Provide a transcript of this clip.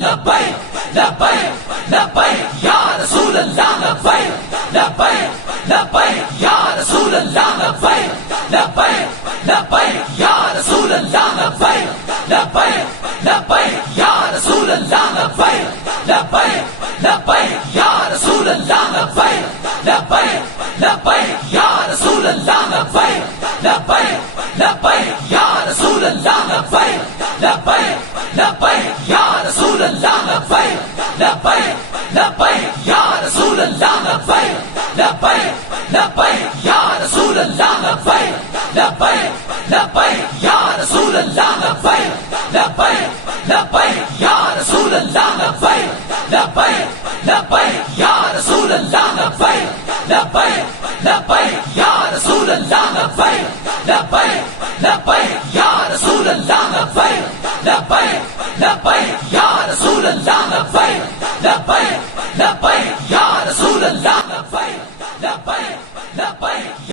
لبیک لبیک لبیک یا رسول اللہ لبیک لبیک لبیک یا رسول اللہ لبیک لبیک لبیک یا رسول اللہ لبیک لبیک لبیک یا رسول اللہ لبیک لبیک لبیک یا رسول اللہ لبیک لبیک لبیک یا رسول اللہ لبیک لبیک لبیک یا رسول اللہ لبیک لبیک لبیک یا رسول اللہ لبیک لبیک لبیک یا رسول اللہ لبیک لبیک لبیک یا رسول اللہ لبیک لبیک لبیک یا رسول اللہ لبیک لبیک لبیک یا رسول اللہ لبیک لبیک لبیک یا رسول اللہ لبیک لبیک لبیک یا رسول اللہ لبیک لبیک لبیک یا رسول اللہ لبیک لبیک لبیک یا رسول اللہ